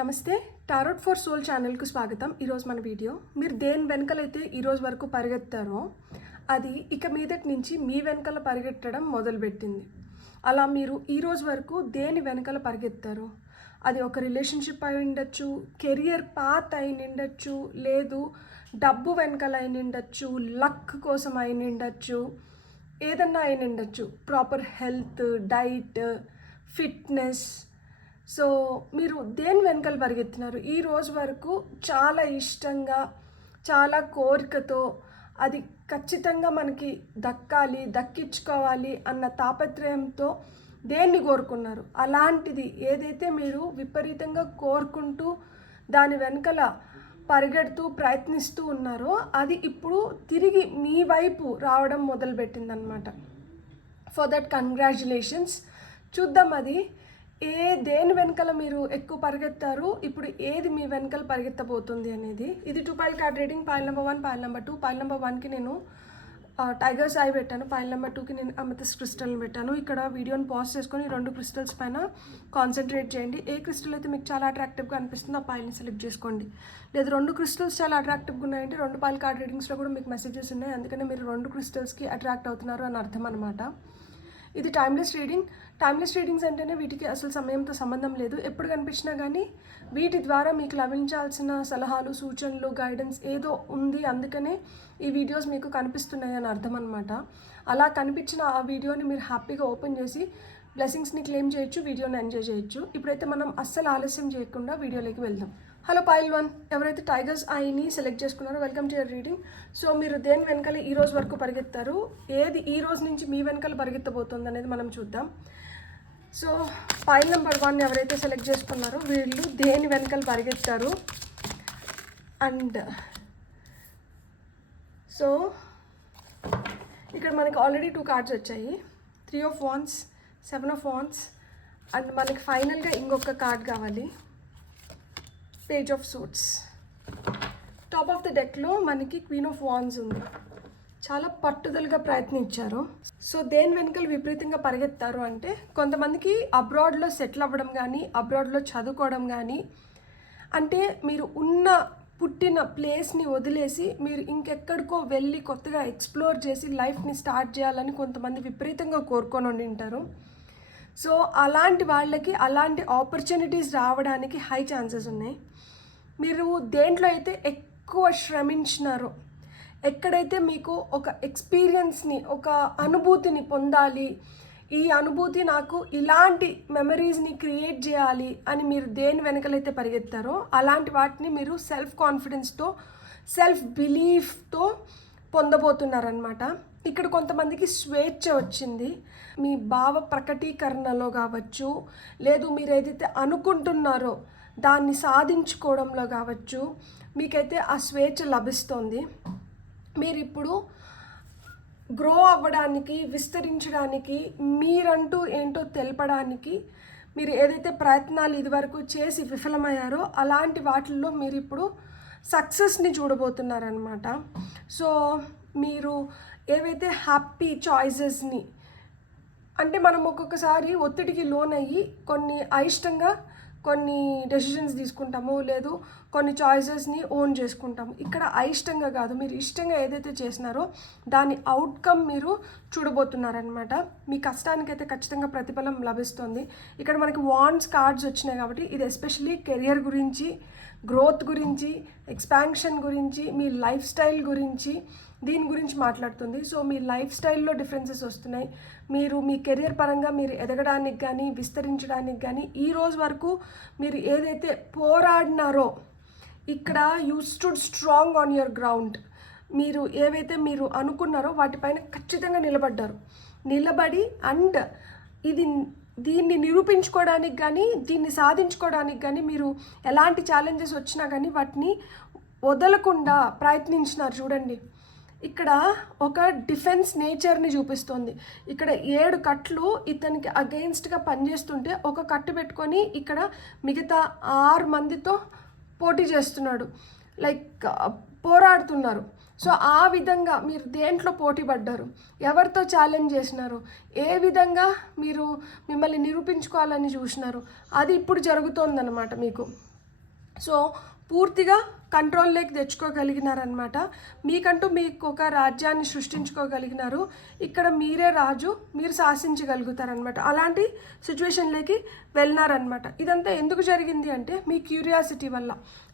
నమస్తే. Tarot for soul ఛానల్కు స్వాగతం. ఈరోజు మన వీడియో, మీరు దేని వెనకలైతే ఈరోజు వరకు పరిగెత్తారో అది ఇక మీదటి నుంచి మీ వెనకాల పరిగెత్తడం మొదలుపెట్టింది. అలా మీరు ఈరోజు వరకు దేని వెనకాల పరిగెత్తారు? అది ఒక రిలేషన్షిప్ అయి ఉండొచ్చు, కెరియర్ పాత్ అయి ఉండొచ్చు, లేదు డబ్బు వెనకాల అయి ఉండొచ్చు, లక్ కోసం అయి ఉండొచ్చు, ఏదన్నా అయి ఉండొచ్చు, proper health, diet, fitness. So మీరు దేని వెనకాల పరిగెత్తినారు? ఈ రోజు వరకు చాలా ఇష్టంగా, చాలా కోరికతో, అది ఖచ్చితంగా మనకి దక్కాలి, దక్కించుకోవాలి అన్న తాపత్రయంతో దేన్ని కోరుకున్నారు? అలాంటిది ఏదైతే మీరు విపరీతంగా కోరుకుంటూ దాని వెనకాల పరిగెడుతూ ప్రయత్నిస్తూ ఉన్నారో అది ఇప్పుడు తిరిగి మీ వైపు రావడం మొదలుపెట్టిందనమాట. For that congratulations. చూద్దాం అది దేని వెనకాల మీరు ఎక్కువ పరిగెత్తారు, ఇప్పుడు ఏది మీ వెనకాల పరిగెత్తబోతుంది అనేది. ఇది 2 pile card reading. Pile number 1, pile number 2. Pile number 1కి నేను టైగర్స్ ఐ పెట్టాను, పైల్ నెంబర్ 2కి నేను అమెథిస్ట్ క్రిస్టల్ని పెట్టాను. ఇక్కడ వీడియోని పాజ్ చేసుకొని 2 క్రిస్టల్స్ పైన కాన్సన్ట్రేట్ చేయండి. ఏ క్రిస్టల్ అయితే మీకు చాలా అట్రాక్టివ్గా అనిపిస్తుందో ఆ పైల్ని సెలెక్ట్ చేసుకోండి. లేదు 2 క్రిస్టల్స్ చాలా అట్రాక్టివ్గా ఉన్నాయంటే 2 పైల్ కార్డ్ రీడింగ్స్లో కూడా మీకు మెసేజెస్ ఉన్నాయి, అందుకని మీరు 2 క్రిస్టల్స్కి అట్రాక్ట్ అవుతున్నారు అని అర్థం అనమాట. ఇది టైమ్లెస్ రీడింగ్. టైమ్లెస్ రీడింగ్స్ అంటేనే వీటికి అసలు సమయంతో సంబంధం లేదు. ఎప్పుడు కనిపించినా కానీ వీటి ద్వారా మీకు లభించాల్సిన సలహాలు, సూచనలు, గైడెన్స్ ఏదో ఉంది, అందుకనే ఈ వీడియోస్ మీకు కనిపిస్తున్నాయి అని అర్థం అనమాట. అలా కనిపించిన ఆ వీడియోని మీరు హ్యాపీగా ఓపెన్ చేసి బ్లెస్సింగ్స్ని క్లెయిమ్ చేయొచ్చు, వీడియోని ఎంజాయ్ చేయొచ్చు. ఇప్పుడైతే మనం అస్సలు ఆలస్యం చేయకుండా వీడియోలోకి వెళ్దాం. హలో పైల్ 1, ఎవరైతే టైగర్స్ ఐని సెలెక్ట్ చేసుకున్నారో welcome to your reading. So మీరు దేని వెనకాల ఈ రోజు వరకు పరిగెత్తారు, ఏది ఈ రోజు నుంచి మీ వెనకాల పరిగెత్తబోతుంది అనేది మనం చూద్దాం. సో పైల్ నెంబర్ 1 ఎవరైతే సెలెక్ట్ చేసుకున్నారో వీళ్ళు దేని వెనకాల పరిగెత్తారు. అండ్ సో ఇక్కడ మనకి ఆల్రెడీ 2 కార్డ్స్ వచ్చాయి, 3 of wands, 7 of wands, and మనకి ఫైనల్గా ఇంకొక కార్డ్ కావాలి, page of suits. Top of the డెక్లో మనకి క్వీన్ ఆఫ్ వాండ్స్ ఉంది. చాలా పట్టుదలగా ప్రయత్నించారు. సో దేని వెనకాల విపరీతంగా పరిగెత్తారు అంటే, కొంతమందికి అబ్రాడ్లో సెటిల్ అవ్వడం కానీ, అబ్రాడ్లో చదువుకోవడం కానీ, అంటే మీరు ఉన్న పుట్టిన ప్లేస్ని వదిలేసి మీరు ఇంకెక్కడికో వెళ్ళి కొత్తగా ఎక్స్ప్లోర్ చేసి లైఫ్ని స్టార్ట్ చేయాలని కొంతమంది విపరీతంగా కోరుకొని ఉంటారు. సో అలాంటి వాళ్ళకి అలాంటి ఆపర్చునిటీస్ రావడానికి హై ఛాన్సెస్ ఉన్నాయి. మీరు దేంట్లో అయితే ఎక్కువ శ్రమించినారో, ఎక్కడైతే మీకు ఒక ఎక్స్పీరియన్స్ని, ఒక అనుభూతిని పొందాలి, ఈ అనుభూతి నాకు ఇలాంటి మెమరీస్ని క్రియేట్ చేయాలి అని మీరు దేని వెనకలైతే పరిగెత్తారో అలాంటి వాటిని మీరు సెల్ఫ్ కాన్ఫిడెన్స్తో, సెల్ఫ్ బిలీఫ్తో పొందబోతున్నారనమాట. ఇక్కడ కొంతమందికి స్వేచ్ఛ వచ్చింది. మీ భావ ప్రకటీకరణలో కావచ్చు, లేదు మీరు ఏదైతే అనుకుంటున్నారో దాన్ని సాధించుకోవడంలో కావచ్చు, మీకైతే ఆ స్వేచ్ఛ లభిస్తుంది. మీరు ఇప్పుడు గ్రో అవ్వడానికి, విస్తరించడానికి, మీరంటూ ఏంటో తెలపడానికి మీరు ఏదైతే ప్రయత్నాలు ఇదివరకు చేసి విఫలమయ్యారో అలాంటి వాటిల్లో మీరు ఇప్పుడు సక్సెస్ని చూడబోతున్నారనమాట. సో మీరు ఏవైతే హ్యాపీ చాయిసెస్ని, అంటే మనం ఒక్కొక్కసారి ఒత్తిడికి లోనయ్యి కొన్ని అయిష్టంగా కొన్ని డెసిషన్స్ తీసుకుంటాము, లేదు కొన్ని చాయిసెస్ని ఓన్ చేసుకుంటాము. ఇక్కడ అయిష్టంగా కాదు, మీరు ఇష్టంగా ఏదైతే చేసినారో దాని అవుట్కమ్ మీరు చూడబోతున్నారనమాట. మీ కష్టానికైతే ఖచ్చితంగా ప్రతిఫలం లభిస్తుంది. ఇక్కడ మనకి వాండ్స్ కార్డ్స్ వచ్చినాయి కాబట్టి ఇది ఎస్పెషల్లీ కెరియర్ గురించి, గ్రోత్ గురించి, ఎక్స్పాన్షన్ గురించి, మీ లైఫ్ స్టైల్ గురించి, దీని గురించి మాట్లాడుతుంది. సో మీ లైఫ్ స్టైల్లో డిఫరెన్సెస్ వస్తున్నాయి. మీరు మీ కెరియర్ పరంగా మీరు ఎదగడానికి కానీ, విస్తరించడానికి కానీ, ఈ రోజు వరకు మీరు ఏదైతే పోరాడినారో ఇక్కడ you stood strong on your ground. మీరు ఏవైతే మీరు అనుకున్నారో వాటిపైన ఖచ్చితంగా నిలబడి అండ్ దీన్ని నిరూపించుకోవడానికి కానీ, దీన్ని సాధించుకోవడానికి కానీ మీరు ఎలాంటి ఛాలెంజెస్ వచ్చినా కానీ వాటిని వదలకుండా ప్రయత్నించినారు. చూడండి, ఇక్కడ ఒక డిఫెన్స్ నేచర్ని చూపిస్తుంది. ఇక్కడ 7 కట్లు ఇతనికి అగెయిన్స్ట్గా పనిచేస్తుంటే ఒక కట్టు పెట్టుకొని ఇక్కడ మిగతా 6 మందితో పోటీ చేస్తున్నాడు, లైక్ పోరాడుతున్నారు. సో ఆ విధంగా మీరు దేంట్లో పోటీ పడ్డారు, ఎవరితో ఛాలెంజ్ చేసినారు, ఏ విధంగా మీరు మిమ్మల్ని నిరూపించుకోవాలని చూసినారు, అది ఇప్పుడు జరుగుతోందన్నమాట మీకు. సో పూర్తిగా కంట్రోల్లోకి తెచ్చుకోగలిగినారనమాట. మీకంటూ మీకు ఒక రాజ్యాన్ని సృష్టించుకోగలిగినారు. ఇక్కడ మీరే రాజు, మీరు శాసించగలుగుతారనమాట. అలాంటి సిచ్యువేషన్లోకి వెళ్ళినారనమాట. ఇదంతా ఎందుకు జరిగింది అంటే మీ క్యూరియాసిటీ వల్ల,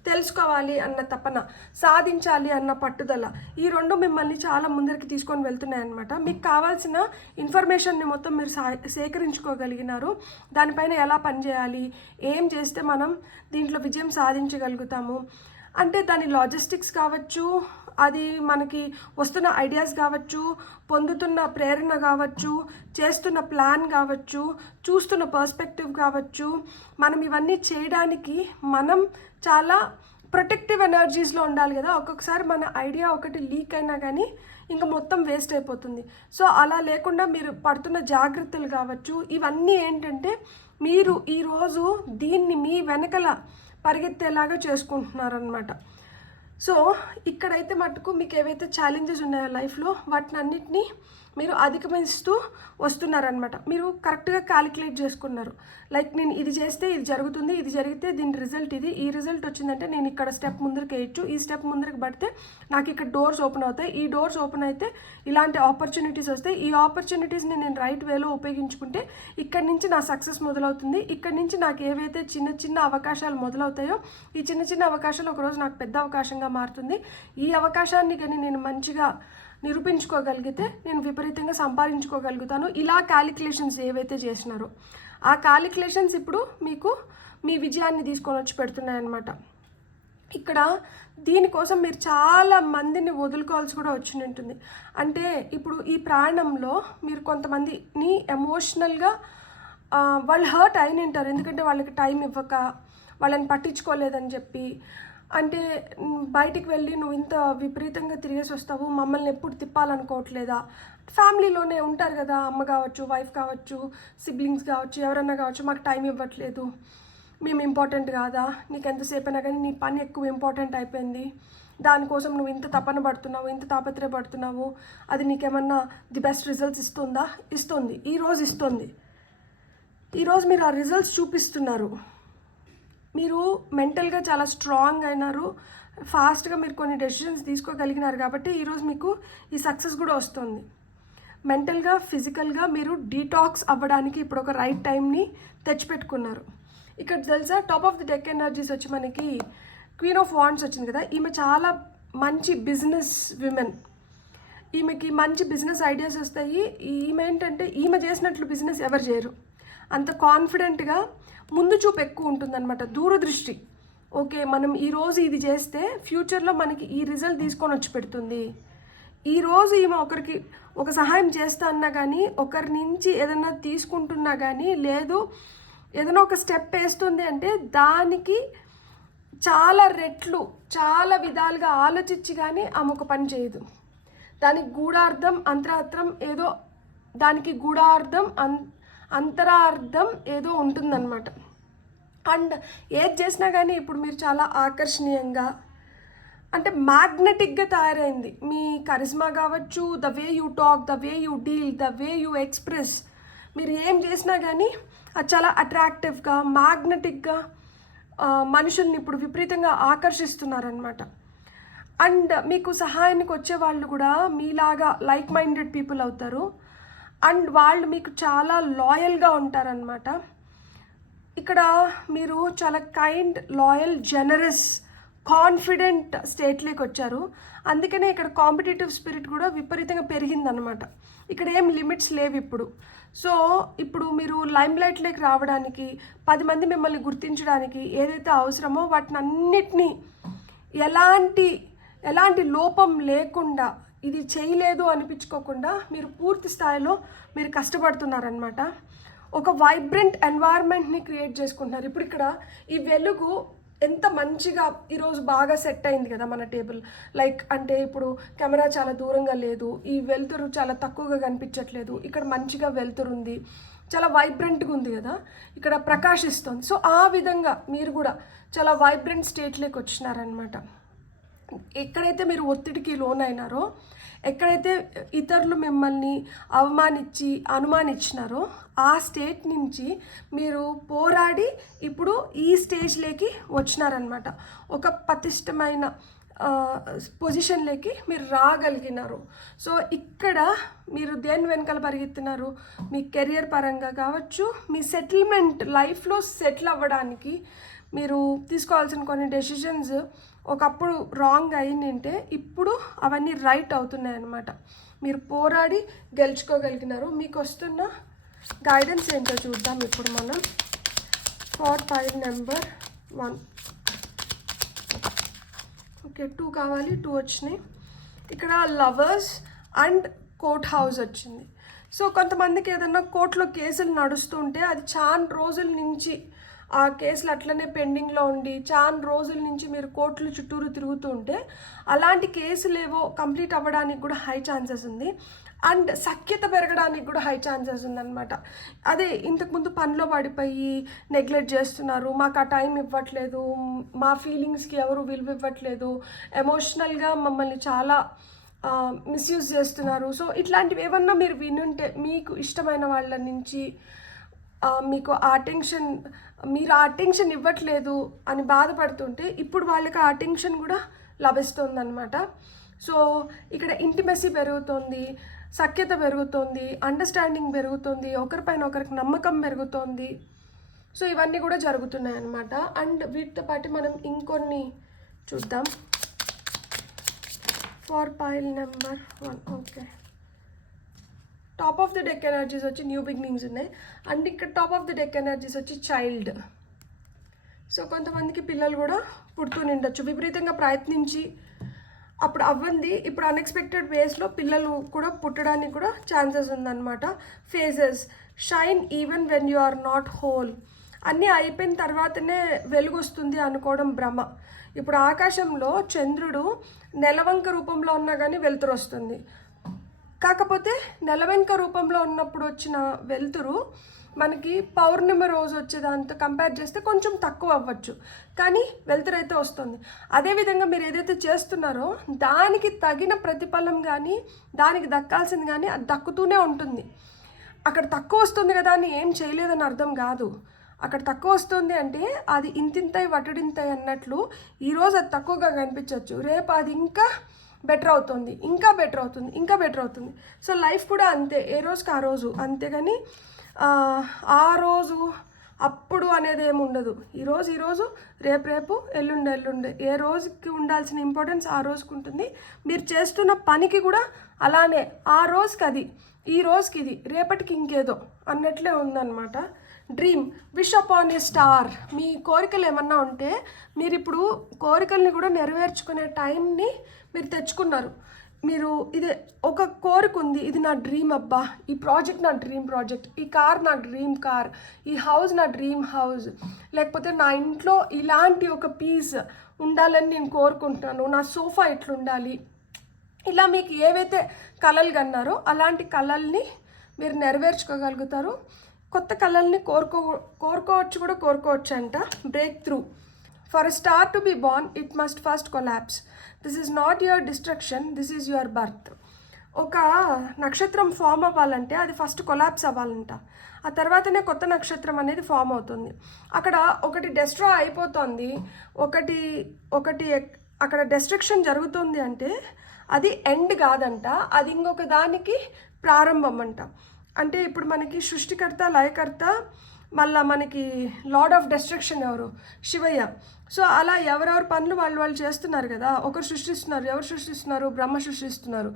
తెలుసుకోవాలి అన్న తపన, సాధించాలి అన్న పట్టుదల, ఈ రెండు మిమ్మల్ని చాలా ముందరికి తీసుకొని వెళ్తున్నాయి అనమాట. మీకు కావాల్సిన ఇన్ఫర్మేషన్ని మొత్తం మీరు సేకరించుకోగలిగినారు. దానిపైన ఎలా పనిచేయాలి, ఏం చేస్తే మనం దీంట్లో విజయం సాధించగలుగుతాము అంటే దాని లాజిస్టిక్స్ కావచ్చు, అది మనకి వస్తున్న ఐడియాస్ కావచ్చు, పొందుతున్న ప్రేరణ కావచ్చు, చేస్తున్న ప్లాన్ కావచ్చు, చూస్తున్న పర్స్పెక్టివ్ కావచ్చు, మనం ఇవన్నీ చేయడానికి మనం చాలా ప్రొటెక్టివ్ ఎనర్జీస్లో ఉండాలి కదా. ఒక్కొక్కసారి మన ఐడియా ఒకటి లీక్ అయినా కానీ ఇంకా మొత్తం వేస్ట్ అయిపోతుంది. సో అలా లేకుండా మీరు పడుతున్న జాగ్రత్తలు కావచ్చు, ఇవన్నీ ఏంటంటే మీరు ఈరోజు దీన్ని మీ వెనకల పరిగెత్తేలాగా చేసుకుంటున్నారనమాట. సో ఇక్కడైతే మటుకు మీకు ఏవైతే ఛాలెంజెస్ ఉన్నాయో లైఫ్లో వాటిని అన్నిటినీ మీరు అధిగమిస్తూ వస్తున్నారనమాట. మీరు కరెక్ట్గా క్యాలిక్యులేట్ చేసుకున్నారు. లైక్ నేను ఇది చేస్తే ఇది జరుగుతుంది, ఇది జరిగితే దీని రిజల్ట్ ఇది, ఈ రిజల్ట్ వచ్చిందంటే నేను ఇక్కడ స్టెప్ ముందరికి వేయచ్చు, ఈ స్టెప్ ముందరికి పడితే నాకు ఇక్కడ డోర్స్ ఓపెన్ అవుతాయి, ఈ డోర్స్ ఓపెన్ అయితే ఇలాంటి ఆపర్చునిటీస్ వస్తాయి, ఈ ఆపర్చునిటీస్ని నేను రైట్ వేలో ఉపయోగించుకుంటే ఇక్కడి నుంచి నా సక్సెస్ మొదలవుతుంది, ఇక్కడి నుంచి నాకు ఏవైతే చిన్న చిన్న అవకాశాలు మొదలవుతాయో ఈ చిన్న చిన్న అవకాశాలు ఒకరోజు నాకు పెద్ద అవకాశంగా మారుతుంది. ఈ అవకాశాన్ని కానీ నేను మంచిగా నిరూపించుకోగలిగితే నేను విపరీతంగా సంపాదించుకోగలుగుతాను. ఇలా క్యాలిక్యులేషన్స్ ఏవైతే చేసినారో ఆ క్యాలిక్యులేషన్స్ ఇప్పుడు మీకు మీ విజయాన్ని తీసుకొని వచ్చి పెడుతున్నాయన్నమాట. ఇక్కడ దీనికోసం మీరు చాలా మందిని వదులుకోవాల్సి కూడా వచ్చి ఉంటుంది. అంటే ఇప్పుడు ఈ ప్రాణంలో మీరు కొంతమందిని ఎమోషనల్గా వాళ్ళు హర్ట్ అయిన ఉంటారు, ఎందుకంటే వాళ్ళకి టైం ఇవ్వక, వాళ్ళని పట్టించుకోలేదని చెప్పి, అంటే బయటికి వెళ్ళి నువ్వు ఇంత విపరీతంగా తిరిగేసి వస్తావు, మమ్మల్ని ఎప్పుడు తిప్పాలనుకోవట్లేదా, ఫ్యామిలీలోనే ఉంటారు కదా, అమ్మ కావచ్చు, వైఫ్ కావచ్చు, సిబ్లింగ్స్ కావచ్చు, ఎవరన్నా కావచ్చు, మాకు టైం ఇవ్వట్లేదు, మేము ఇంపార్టెంట్ కాదా, నీకు ఎంతసేపు అయినా కానీ నీ పని ఎక్కువ ఇంపార్టెంట్ అయిపోయింది, దానికోసం నువ్వు ఇంత తపన పడుతున్నావు, ఇంత తాపత్రయపడుతున్నావు, అది నీకేమన్నా ది బెస్ట్ రిజల్ట్స్ ఇస్తుందా? ఇస్తుంది, ఈరోజు ఇస్తుంది. ఈరోజు మీరు ఆ రిజల్ట్స్ చూపిస్తున్నారు. మీరు మెంటల్గా చాలా స్ట్రాంగ్ అయినారు, ఫాస్ట్గా మీరు కొన్ని డెసిషన్స్ తీసుకోగలిగినారు కాబట్టి ఈరోజు మీకు ఈ సక్సెస్ కూడా వస్తుంది. మెంటల్గా, ఫిజికల్గా మీరు డీటాక్స్ అవ్వడానికి ఇప్పుడు ఒక రైట్ టైంని తెచ్చిపెట్టుకున్నారు. ఇక్కడ తెలుసా top of the deck energies వచ్చి మనకి క్వీన్ ఆఫ్ వాండ్స్ వచ్చింది కదా. ఈమె చాలా మంచి బిజినెస్ విమెన్, ఈమెకి మంచి బిజినెస్ ఐడియాస్ వస్తాయి. ఈమె ఏంటంటే ఈమె చేసినట్లు బిజినెస్ ఎవరు చేయరు, అంత కాన్ఫిడెంట్గా ముందు చూపు ఎక్కువ ఉంటుందన్నమాట, దూరదృష్టి. ఓకే మనం ఈరోజు ఇది చేస్తే ఫ్యూచర్లో మనకి ఈ రిజల్ట్ తీసుకొని వచ్చి పెడుతుంది. ఈరోజు ఈమె ఒకరికి ఒక సహాయం చేస్తా అన్నా కానీ, ఒకరి నుంచి ఏదైనా తీసుకుంటున్నా కానీ, లేదు ఏదైనా ఒక స్టెప్ వేస్తుంది అంటే దానికి చాలా రెట్లు, చాలా విధాలుగా ఆలోచించి కానీ ఆమె ఒక పని చేయదు. దానికి గూఢార్థం, అంతరార్థం ఏదో, దానికి గూఢార్థం అంతరార్థం ఏదో ఉంటుందన్నమాట. అండ్ ఏది చేసినా కానీ ఇప్పుడు మీరు చాలా ఆకర్షణీయంగా, అంటే మ్యాగ్నెటిక్గా తయారైంది మీ కరిస్మా కావచ్చు, the way you talk, the way you deal, the way you express, మీరు ఏం చేసినా కానీ అది చాలా అట్రాక్టివ్గా, మ్యాగ్నెటిక్గా మనుషుల్ని ఇప్పుడు విపరీతంగా ఆకర్షిస్తున్నారనమాట. అండ్ మీకు సహాయానికి వచ్చే వాళ్ళు కూడా మీలాగా లైక్ మైండెడ్ పీపుల్ అవుతారు. అండ్ వాళ్ళు మీకు చాలా లాయల్గా ఉంటారనమాట. ఇక్కడ మీరు చాలా కైండ్, లాయల్, జనరస్, కాన్ఫిడెంట్ స్టేట్లోకి వచ్చారు. అందుకనే ఇక్కడ కాంపిటేటివ్ స్పిరిట్ కూడా విపరీతంగా పెరిగిందనమాట. ఇక్కడ ఏం లిమిట్స్ లేవు ఇప్పుడు. సో ఇప్పుడు మీరు లైమ్ లైట్లోకి రావడానికి, 10 మంది మిమ్మల్ని గుర్తించడానికి ఏదైతే అవసరమో వాటిని అన్నిటినీ ఎలాంటి లోపం లేకుండా, ఇది చేయలేదు అనిపించుకోకుండా మీరు పూర్తి స్థాయిలో మీరు కష్టపడుతున్నారనమాట. ఒక వైబ్రెంట్ ఎన్వైర్న్మెంట్ని క్రియేట్ చేసుకుంటున్నారు. ఇప్పుడు ఇక్కడ ఈ వెలుగు ఎంత మంచిగా ఈరోజు బాగా సెట్ అయింది కదా మన టేబుల్. లైక్ అంటే ఇప్పుడు కెమెరా చాలా దూరంగా లేదు, ఈ వెలుతురు చాలా తక్కువగా కనిపించట్లేదు, ఇక్కడ మంచిగా వెలుతురు ఉంది, చాలా వైబ్రెంట్గా ఉంది కదా, ఇక్కడ ప్రకాశిస్తుంది. సో ఆ విధంగా మీరు కూడా చాలా వైబ్రెంట్ స్టేట్లోకి వచ్చినారనమాట. ఎక్కడైతే మీరు ఒత్తిడికి లోనైనారో, ఎక్కడైతే ఇతరులు మిమ్మల్ని అనుమానించినారో ఆ స్టేట్ నుంచి మీరు పోరాడి ఇప్పుడు ఈ స్టేజ్లోకి వచ్చినారనమాట. ఒక పటిష్టమైన పొజిషన్లోకి మీరు రాగలిగినారు. సో ఇక్కడ మీరు దేని వెనకాల పరిగెత్తినారు? మీ కెరియర్ పరంగా కావచ్చు, మీ సెటిల్మెంట్ లైఫ్లో సెటిల్ అవ్వడానికి మీరు తీసుకోవాల్సిన కొన్ని డెసిషన్స్ ఒకప్పుడు రాంగ్ అయిందంటే ఇప్పుడు అవన్నీ రైట్ అవుతున్నాయి అన్నమాట. మీరు పోరాడి గెలుచుకోగలిగినారు. మీకు వస్తున్న గైడెన్స్ ఏంటో చూద్దాం ఇప్పుడు మనం. For file number 1. ఓకే, 2 కావాలి, 2 వచ్చినాయి. ఇక్కడ లవర్స్ అండ్ కోర్ట్ హౌస్ వచ్చింది. సో కొంతమందికి ఏదన్నా కోర్టులో కేసులు నడుస్తుంటే అది చాలా రోజుల నుంచి ఆ కేసులు అట్లనే పెండింగ్లో ఉండి చాలా రోజుల నుంచి మీరు కోర్టులు చుట్టూరు తిరుగుతూ ఉంటే అలాంటి కేసులు ఏవో కంప్లీట్ అవ్వడానికి కూడా హై ఛాన్సెస్ ఉంది. అండ్ సఖ్యత పెరగడానికి కూడా హై ఛాన్సెస్ ఉందన్నమాట. అదే ఇంతకుముందు పనిలో పడిపోయి నెగ్లెక్ట్ చేస్తున్నారు, మాకు ఆ టైం ఇవ్వట్లేదు, మా ఫీలింగ్స్కి ఎవరు విలువ ఇవ్వట్లేదు, ఎమోషనల్గా మమ్మల్ని చాలా మిస్యూజ్ చేస్తున్నారు. సో ఇట్లాంటివి ఏమన్నా మీరు వినుంటే మీకు ఇష్టమైన వాళ్ళ నుంచి మీకు మీరు ఆ అటెన్షన్ ఇవ్వట్లేదు అని బాధపడుతుంటే ఇప్పుడు వాళ్ళకి ఆ అటెన్షన్ కూడా లభిస్తుందన్నమాట. సో ఇక్కడ ఇంటిమెసీ పెరుగుతుంది, సఖ్యత పెరుగుతుంది, అండర్స్టాండింగ్ పెరుగుతుంది, ఒకరిపైన ఒకరికి నమ్మకం పెరుగుతుంది. సో ఇవన్నీ కూడా జరుగుతున్నాయి అన్నమాట. అండ్ వీటితో పాటు మనం ఇంకొన్ని చూద్దాం. For pile number 1. Okay, top of the deck energies వచ్చి న్యూ బిగినింగ్స్ ఉన్నాయి. అండ్ ఇక్కడ top of the deck energies వచ్చి చైల్డ్. సో కొంతమందికి పిల్లలు కూడా పుడుతూనిండొచ్చు, విపరీతంగా ప్రయత్నించి అప్పుడు అవ్వంది ఇప్పుడు అన్ఎక్స్పెక్టెడ్ వేస్లో పిల్లలు కూడా పుట్టడానికి కూడా ఛాన్సెస్ ఉందన్నమాట. Phases, shine even when you are not whole. అన్నీ అయిపోయిన తర్వాతనే వెలుగు వస్తుంది అనుకోవడం భ్రమ. ఇప్పుడు ఆకాశంలో చంద్రుడు నెలవంక రూపంలో ఉన్నా కానీ వెలుతురు వస్తుంది. కాకపోతే నెలవంక రూపంలో ఉన్నప్పుడు వచ్చిన వెలుతురు మనకి పౌర్ణమి రోజు వచ్చేదాంతో కంపేర్ చేస్తే కొంచెం తక్కువ అవ్వచ్చు, కానీ వెలుతురు అయితే వస్తుంది. అదేవిధంగా మీరు ఏదైతే చేస్తున్నారో దానికి తగిన ప్రతిఫలం కానీ దానికి దక్కాల్సింది కానీ అది దక్కుతూనే ఉంటుంది. అక్కడ తక్కువ వస్తుంది కదా అని ఏం చేయలేదని అర్థం కాదు. అక్కడ తక్కువ వస్తుంది అంటే అది ఇంతింతై వటడింతై అన్నట్లు ఈరోజు అది తక్కువగా కనిపించవచ్చు, రేపు అది ఇంకా బెటర్ అవుతుంది, ఇంకా బెటర్ అవుతుంది, ఇంకా బెటర్ అవుతుంది. సో లైఫ్ కూడా అంతే, ఏ రోజుకి ఆ రోజు. అంతేగాని ఆ రోజు అప్పుడు అనేది ఏమి ఉండదు. ఈరోజు, రేపు, ఎల్లుండే. ఏ రోజుకి ఉండాల్సిన ఇంపార్టెన్స్ ఆ రోజుకి ఉంటుంది. మీరు చేస్తున్న పనికి కూడా అలానే ఆ రోజుకి అది, ఈ రోజుకి ఇది, రేపటికి ఇంకేదో అన్నట్లే ఉందన్నమాట. Dream, wish upon a star. మీ కోరికలు ఏమన్నా ఉంటే మీరు ఇప్పుడు కోరికల్ని కూడా నెరవేర్చుకునే టైంని మీరు తెచ్చుకున్నారు. మీరు ఇదే ఒక కోరిక ఉంది, ఇది నా డ్రీమ్ అబ్బా, ఈ ప్రాజెక్ట్ నా డ్రీమ్ ప్రాజెక్ట్, ఈ కార్ నా డ్రీమ్ కార్, ఈ హౌస్ నా డ్రీమ్ హౌస్, లేకపోతే నా ఇంట్లో ఇలాంటి ఒక పీస్ ఉండాలని నేను కోరుకుంటున్నాను, నా సోఫా ఇట్లుండాలి. ఇలా మీకు ఏవైతే కలలు కన్నారో అలాంటి కలల్ని మీరు నెరవేర్చుకోగలుగుతారు. కొత్త కళల్ని కోరుకోవచ్చు అంట. Break through. For a star to be born it must first collapse. This is not your destruction, this is your birth. ఒక నక్షత్రం ఫామ్ అవ్వాలంటే అది ఫస్ట్ కొలాప్స్ అవ్వాలంట, ఆ తర్వాతనే కొత్త నక్షత్రం అనేది ఫామ్ అవుతుంది. అక్కడ ఒకటి డెస్ట్రాయ్ అయిపోతుంది, ఒకటి అక్కడ డెస్ట్రక్షన్ జరుగుతుంది అంటే అది ఎండ్ కాదంట, అది ఇంకొక దానికి ప్రారంభం అంట. అంటే ఇప్పుడు మనకి సృష్టికర్త, లయకర్త, మళ్ళీ మనకి లార్డ్ ఆఫ్ డెస్ట్రక్షన్ ఎవరు? శివయ్య. సో అలా ఎవరెవరి పనులు వాళ్ళు చేస్తున్నారు కదా. ఒకరు సృష్టిస్తున్నారు, ఎవరు సృష్టిస్తున్నారు? బ్రహ్మ సృష్టిస్తున్నారు.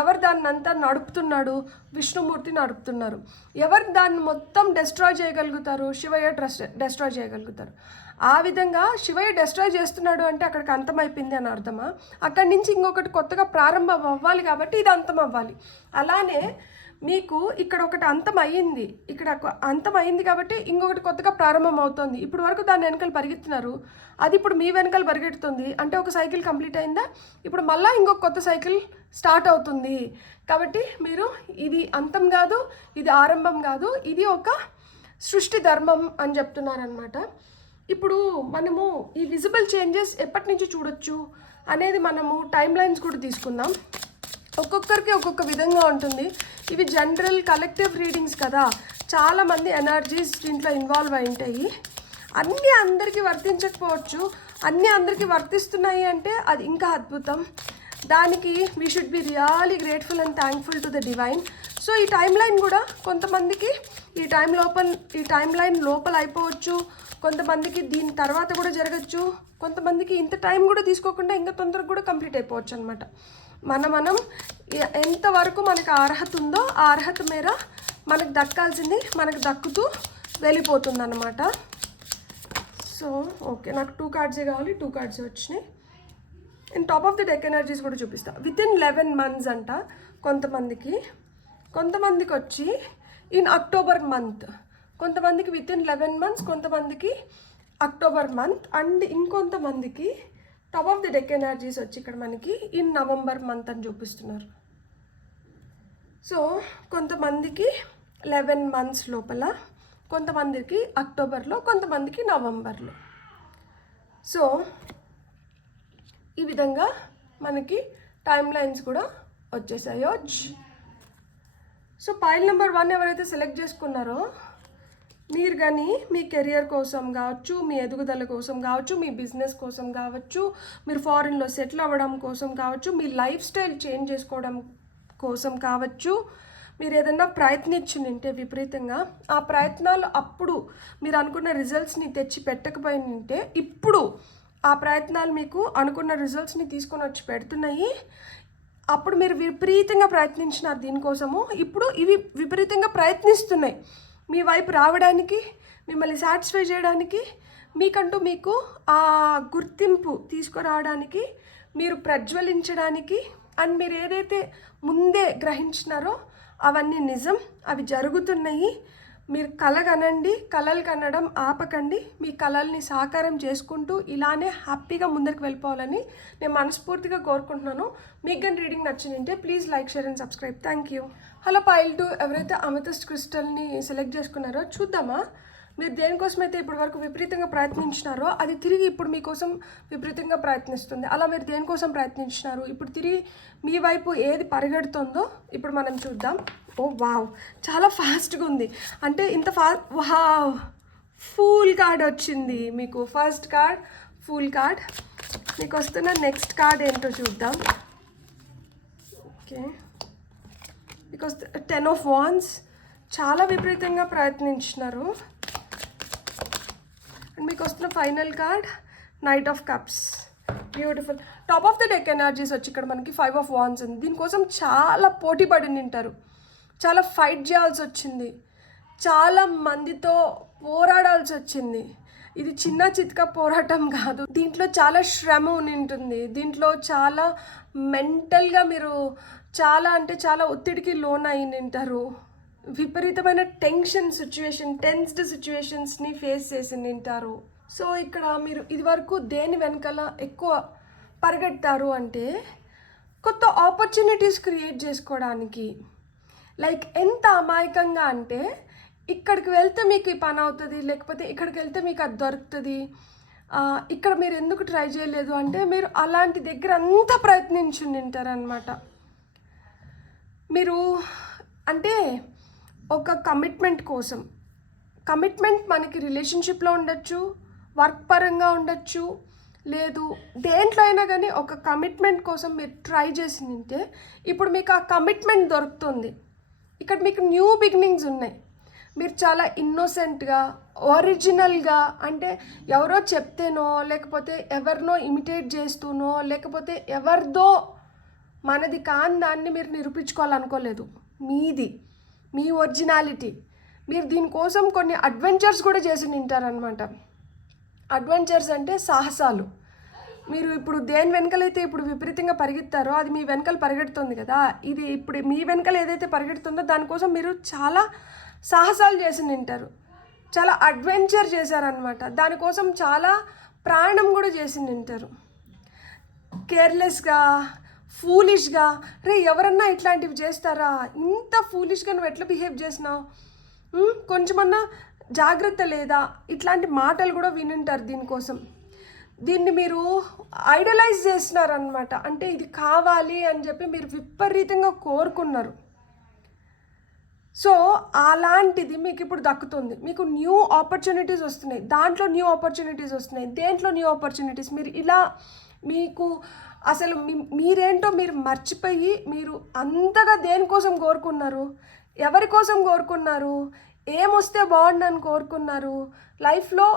ఎవరు దాన్ని అంతా నడుపుతున్నాడు? విష్ణుమూర్తి నడుపుతున్నారు. ఎవరు దాన్ని మొత్తం డెస్ట్రాయ్ చేయగలుగుతారు? శివయ్య డెస్ట్రాయ్ చేయగలుగుతారు. ఆ విధంగా శివయ్య డెస్ట్రాయ్ చేస్తున్నాడు అంటే అక్కడికి అంతమైపోయింది అని అర్థమా? అక్కడి నుంచి ఇంకొకటి కొత్తగా ప్రారంభం అవ్వాలి కాబట్టి ఇది అంతం అవ్వాలి. అలానే మీకు ఇక్కడ ఒకటి అంతం అయ్యింది, ఇక్కడ అంతం అయింది కాబట్టి ఇంకొకటి కొత్తగా ప్రారంభం అవుతుంది. ఇప్పుడు వరకు దాని వెనకాల పరిగెత్తున్నారు, అది ఇప్పుడు మీ వెనకాల పరిగెడుతుంది అంటే ఒక సైకిల్ కంప్లీట్ అయిందా, ఇప్పుడు మళ్ళీ ఇంకొక కొత్త సైకిల్ స్టార్ట్ అవుతుంది. కాబట్టి మీరు ఇది అంతం కాదు, ఇది ఆరంభం కాదు, ఇది ఒక సృష్టి ధర్మం అని చెప్తున్నారనమాట. ఇప్పుడు మనము ఈ విజిబుల్ చేంజెస్ ఎప్పటి నుంచి చూడొచ్చు అనేది మనము టైమ్ లైన్స్ కూడా తీసుకుందాం. ఒక్కొక్కరికి ఒక్కొక్క విధంగా ఉంటుంది. ఇవి జనరల్ కలెక్టివ్ రీడింగ్స్ కదా, చాలామంది ఎనర్జీస్ దీంట్లో ఇన్వాల్వ్ అయి ఉంటాయి. అన్నీ అందరికీ వర్తించకపోవచ్చు, అన్నీ అందరికీ వర్తిస్తున్నాయి అంటే అది ఇంకా అద్భుతం. దానికి we should be really grateful and thankful to the divine. So ఈ టైం లైన్ కూడా కొంతమందికి ఈ టైం లైన్ లోపల అయిపోవచ్చు, కొంతమందికి దీని తర్వాత కూడా జరగచ్చు, కొంతమందికి ఇంత టైం కూడా తీసుకోకుండా ఇంకా తొందరగా కూడా కంప్లీట్ అయిపోవచ్చు అనమాట. మనం ఎంతవరకు మనకు అర్హత ఉందో ఆ అర్హత మేర మనకు దక్కాల్సింది మనకు దక్కుతూ వెళ్ళిపోతుంది అన్నమాట. సో ఓకే, నాకు 2 కార్డ్సే కావాలి, 2 కార్డ్సే వచ్చినాయి. నేను top of the deck energies కూడా చూపిస్తాను. వితిన్ 11 months అంట కొంతమందికి వచ్చి ఇన్ అక్టోబర్ మంత్, కొంతమందికి వితిన్ 11 months, కొంతమందికి అక్టోబర్ మంత్, అండ్ ఇంకొంతమందికి top of the deck energies వచ్చి ఇక్కడ మనకి ఇన్ నవంబర్ మంత్ అని చూపిస్తున్నారు. సో కొంతమందికి 11 months లోపల, కొంతమందికి అక్టోబర్లో, కొంతమందికి నవంబర్లో. సో ఈ విధంగా మనకి టైమ్ లైన్స్ కూడా వచ్చేసాయో. సో పైల్ నెంబర్ 1 ఎవరైతే సెలెక్ట్ చేసుకున్నారో మీరు కానీ మీ కెరియర్ కోసం కావచ్చు, మీ ఎదుగుదల కోసం కావచ్చు, మీ బిజినెస్ కోసం కావచ్చు, మీరు ఫారిన్లో సెటిల్ అవ్వడం కోసం కావచ్చు, మీ లైఫ్ స్టైల్ చేంజ్ చేసుకోవడం కోసం కావచ్చు, మీరు ఏదన్నా ప్రయత్నించుంటే విపరీతంగా ఆ ప్రయత్నాలు అప్పుడు మీరు అనుకున్న రిజల్ట్స్ని తెచ్చి పెట్టకపోయింటే ఇప్పుడు ఆ ప్రయత్నాలు మీకు అనుకున్న రిజల్ట్స్ని తీసుకొని వచ్చి పెడుతున్నాయి. అప్పుడు మీరు విపరీతంగా ప్రయత్నించినారు దీనికోసము, ఇప్పుడు ఇవి విపరీతంగా ప్రయత్నిస్తున్నాయి మీ వైపు రావడానికి, మిమ్మల్ని సాటిస్ఫై చేయడానికి, మీకంటూ మీకు ఆ గుర్తింపు తీసుకురావడానికి, మీరు ప్రజ్వలించడానికి. అండ్ మీరు ఏదైతే ముందే గ్రహించినారో అవన్నీ నిజం, అవి జరుగుతున్నాయి. మీరు కలగనండి, కలలు కనడం ఆపకండి, మీ కలల్ని సాకారం చేసుకుంటూ ఇలానే హ్యాపీగా ముందరికి వెళ్ళిపోవాలని నేను మనస్ఫూర్తిగా కోరుకుంటున్నాను. మీకు కానీ రీడింగ్ నచ్చిందంటే please like, share and subscribe. Thank you. Hello pile 2 ఎవరైతే అమెథిస్ట్ క్రిస్టల్ని సెలెక్ట్ చేసుకున్నారో చూద్దామా. మీరు దేనికోసమైతే ఇప్పటి వరకు విపరీతంగా ప్రయత్నించినారో అది తిరిగి ఇప్పుడు మీకోసం విపరీతంగా ప్రయత్నిస్తుంది. అలా మీరు దేనికోసం ప్రయత్నించినారు, ఇప్పుడు తిరిగి మీ వైపు ఏది పరిగెడుతుందో ఇప్పుడు మనం చూద్దాం. ఓ వావ్, చాలా ఫాస్ట్గా ఉంది. అంటే ఇంత వావ్, ఫూల్ కార్డ్ వచ్చింది మీకు. First card fool card. మీకు వస్తున్న నెక్స్ట్ కార్డ్ ఏంటో చూద్దాం. ఓకే, మీకు వస్తే 10 of Wands. చాలా విపరీతంగా ప్రయత్నించినారు. అండ్ మీకు వస్తున్న final card knight of cups. Beautiful. Top of the deck energies వచ్చి ఇక్కడ మనకి 5 of Wands ఉంది. దీనికోసం చాలా పోటీ పడి నింటారు, చాలా ఫైట్ చేయాల్సి వచ్చింది, చాలా మందితో పోరాడాల్సి వచ్చింది. ఇది చిన్న చితక పోరాటం కాదు, దీంట్లో చాలా శ్రమ ఉంటుంది, దీంట్లో చాలా మెంటల్గా మీరు చాలా అంటే చాలా ఒత్తిడికి లోన్ అయి నింటారు. విపరీతమైన టెన్స్డ్ సిచ్యువేషన్స్ని ఫేస్ చేసి నింటారు. సో ఇక్కడ మీరు ఇదివరకు దేని వెనకాల ఎక్కువ పరిగెడతారు అంటే కొత్త ఆపర్చునిటీస్ క్రియేట్ చేసుకోవడానికి. లైక్ ఎంత అమాయకంగా అంటే ఇక్కడికి వెళ్తే మీకు ఈ పని అవుతుంది, లేకపోతే ఇక్కడికి వెళ్తే మీకు అది దొరుకుతుంది, ఇక్కడ మీరు ఎందుకు ట్రై చేయలేదు అంటే మీరు అలాంటి దగ్గర అంతా ప్రయత్నించి నింటారనమాట. మీరు అంటే ఒక కమిట్మెంట్ కోసం, కమిట్మెంట్ మనకి రిలేషన్షిప్లో ఉండొచ్చు, వర్క్ పరంగా ఉండొచ్చు, లేదు దేంట్లో అయినా కానీ ఒక కమిట్మెంట్ కోసం మీరు ట్రై చేసి నింటే ఇప్పుడు మీకు ఆ కమిట్మెంట్ దొరుకుతుంది. ఇక్కడ మీకు న్యూ బిగినింగ్స్ ఉన్నాయి. మీరు చాలా ఇన్నోసెంట్గా, ఒరిజినల్గా, అంటే ఎవరో చెప్తేనో, లేకపోతే ఎవరినో ఇమిటేట్ చేస్తూనో, లేకపోతే ఎవరిదో మనది కాని దాన్ని మీరు నిరూపించుకోవాలనుకోలేదు. మీది, మీ ఒరిజినాలిటీ. మీరు దీనికోసం కొన్ని అడ్వెంచర్స్ కూడా చేసి నింటారనమాట. అడ్వెంచర్స్ అంటే సాహసాలు. మీరు ఇప్పుడు దేని వెనకలైతే ఇప్పుడు విపరీతంగా పరిగెత్తారో అది మీ వెనకాల పరిగెడుతుంది కదా, ఇది ఇప్పుడు మీ వెనకాల ఏదైతే పరిగెడుతుందో దానికోసం మీరు చాలా సాహసాలు చేసి నింటారు, చాలా అడ్వెంచర్ చేశారనమాట. దానికోసం చాలా ప్రాణం కూడా చేసి నింటారు. కేర్లెస్గా, ఫూలిష్గా, రే ఎవరన్నా ఇట్లాంటివి చేస్తారా, ఇంత ఫూలిష్గా నువ్వు ఎట్లా బిహేవ్ చేసినావు, కొంచెమన్నా జాగ్రత్త లేదా, ఇట్లాంటి మాటలు కూడా వినుంటారు దీనికోసం. దీన్ని మీరు ఐడలైజ్ చేస్తున్నారనమాట. అంటే ఇది కావాలి అని చెప్పి మీరు విపరీతంగా కోరుకున్నారు. సో అలాంటిది మీకు ఇప్పుడు దక్కుతుంది. మీకు న్యూ ఆపర్చునిటీస్ వస్తున్నాయి, దాంట్లో న్యూ ఆపర్చునిటీస్ వస్తున్నాయి, దేంట్లో న్యూ ఆపర్చునిటీస్. మీరు ఇలా మీకు అసలు మీరేంటో మీరు మర్చిపోయి మీరు అంతగా దేనికోసం కోరుకున్నారు, ఎవరి కోసం కోరుకున్నారు, ఏమొస్తే బాగుండని కోరుకున్నారు, లైఫ్లో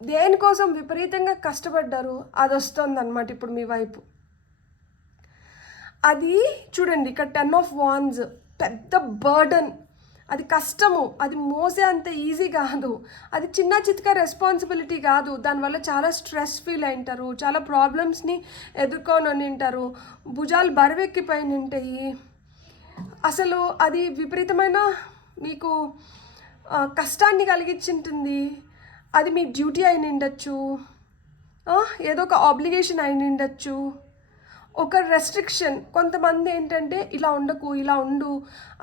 దేనికోసం విపరీతంగా కష్టపడ్డారు, అది వస్తుంది అన్నమాట ఇప్పుడు మీ వైపు. అది చూడండి, ఇక్కడ 10 of Wands పెద్ద బర్డన్, అది కష్టము, అది మోసే అంత ఈజీ కాదు, అది చిన్న చితక రెస్పాన్సిబిలిటీ కాదు. దానివల్ల చాలా స్ట్రెస్ ఫీల్ అయింటారు, చాలా ప్రాబ్లమ్స్ని ఎదుర్కొని ఉంటారు, భుజాలు బరువెక్కిపోయి ఉంటాయి. అసలు అది విపరీతమైన మీకు కష్టాన్ని కలిగించింటుంది. అది మీ డ్యూటీ అయిన ఉండొచ్చు, ఏదో ఒక ఆబ్లిగేషన్ అయిన ఉండొచ్చు, ఒక రెస్ట్రిక్షన్. కొంతమంది ఏంటంటే ఇలా ఉండకు, ఇలా ఉండు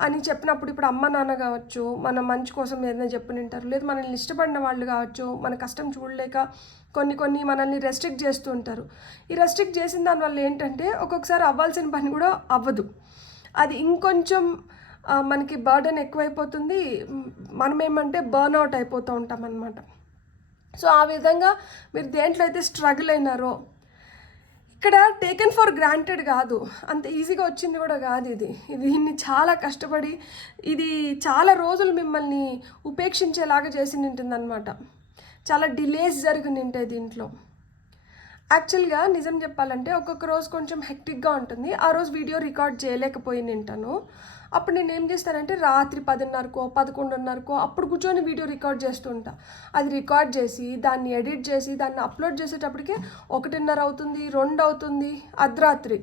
అని చెప్పినప్పుడు, ఇప్పుడు అమ్మ నాన్న కావచ్చు, మన మంచి కోసం ఏదైనా చెప్పి ఉంటారు, లేదు మనల్ని ఇష్టపడిన వాళ్ళు కావచ్చు, మన కష్టం చూడలేక కొన్ని మనల్ని రెస్ట్రిక్ట్ చేస్తూ ఉంటారు. ఈ రెస్ట్రిక్ట్ చేసిన దానివల్ల ఏంటంటే ఒక్కొక్కసారి అవ్వాల్సిన పని కూడా అవ్వదు, అది ఇంకొంచెం మనకి బర్డెన్ ఎక్కువైపోతుంది, మనం ఏమంటే బర్న్ అవుట్ అయిపోతూ ఉంటాం అన్నమాట. సో ఆ విధంగా మీరు దేంట్లో అయితే స్ట్రగుల్ అయినారో, ఇక్కడ టేకెన్ ఫర్ గ్రాంటెడ్ కాదు, అంత ఈజీగా వచ్చింది కూడా కాదు. దీన్ని చాలా కష్టపడి, ఇది చాలా రోజులు మిమ్మల్ని ఉపేక్షించేలాగా చేసి ఉంటుందన్నమాట. చాలా డిలేస్ జరిగి ఉంటాయి దీంట్లో. యాక్చువల్గా నిజం చెప్పాలంటే ఒక్కొక్క రోజు కొంచెం హెక్టిక్గా ఉంటుంది, ఆ రోజు వీడియో రికార్డ్ చేయలేకపోయి ఉంటాను. అప్పుడు నేను ఏం చేస్తానంటే రాత్రి 10:30కో 11:30కో అప్పుడు కూర్చొని వీడియో రికార్డ్ చేస్తుంటా. అది రికార్డ్ చేసి దాన్ని ఎడిట్ చేసి దాన్ని అప్లోడ్ చేసేటప్పటికే 1:30 అవుతుంది, 2 అవుతుంది, అర్ధరాత్రి.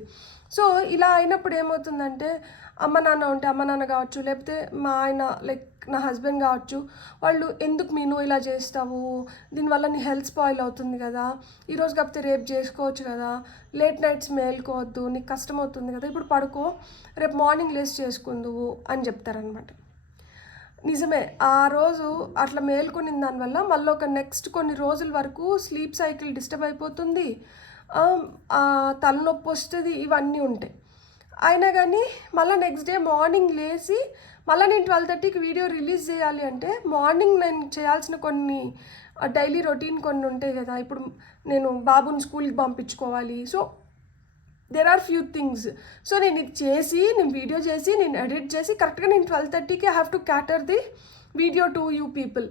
సో ఇలా అయినప్పుడు ఏమవుతుందంటే అమ్మ నాన్న ఉంటే అమ్మ నాన్న కావచ్చు, లేకపోతే మా ఆయన లైక్ నా హస్బెండ్ కావచ్చు, వాళ్ళు ఎందుకు మీను ఇలా చేస్తావు, దీనివల్ల నీ హెల్త్ స్పాయిల్ అవుతుంది కదా, ఈరోజు కాకపోతే రేపు చేసుకోవచ్చు కదా, లేట్ నైట్స్ మేల్కోవద్దు, నీకు కష్టం అవుతుంది కదా, ఇప్పుడు పడుకో, రేపు మార్నింగ్ లేచి చేసుకుందువు అని చెప్తారనమాట. నిజమే, ఆ రోజు అట్లా మేల్కొనిన దానివల్ల మళ్ళీ ఒక నెక్స్ట్ కొన్ని రోజుల వరకు స్లీప్ సైకిల్ డిస్టర్బ్ అయిపోతుంది, తలనొప్పి వస్తుంది, ఇవన్నీ ఉంటాయి. అయినా కానీ మళ్ళీ నెక్స్ట్ డే మార్నింగ్ లేచి మళ్ళీ నేను 12:30కి వీడియో రిలీజ్ చేయాలి అంటే మార్నింగ్ నేను చేయాల్సిన కొన్ని డైలీ రొటీన్ కొన్ని ఉంటాయి కదా. ఇప్పుడు నేను బాబుని స్కూల్కి పంపించుకోవాలి, so there are few things. So నేను ఇది చేసి, నేను వీడియో చేసి, నేను ఎడిట్ చేసి కరెక్ట్గా నేను 12:30కి I have to cater the video to you people.